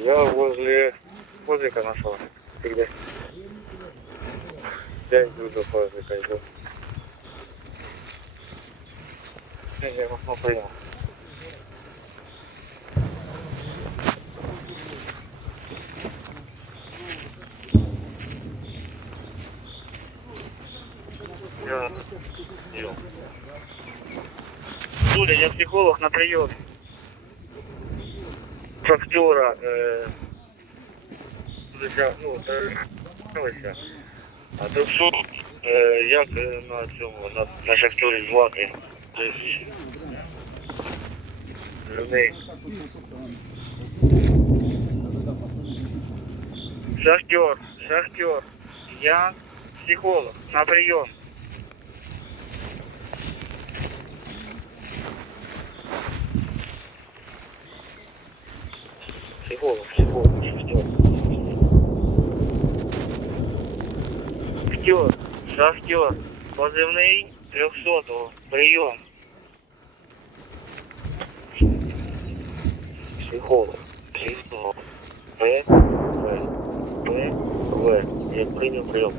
Я возле Козлика нашел. Ты где? Я иду до Козлика, иду. Я его понял. Я... Юля, я психолог на прием. Актера, е, дитя- ну, е, дивися. А що, е, як е, на цьому, на, на шахтері звати? Людей. Шахтер, шахтер. Я психолог на прием. Психолог, психолог, шахтер. Шахтер, шахтер. Позывный 300 Прием. Психолог. Психолог. П. В. П. В. Я принял прием.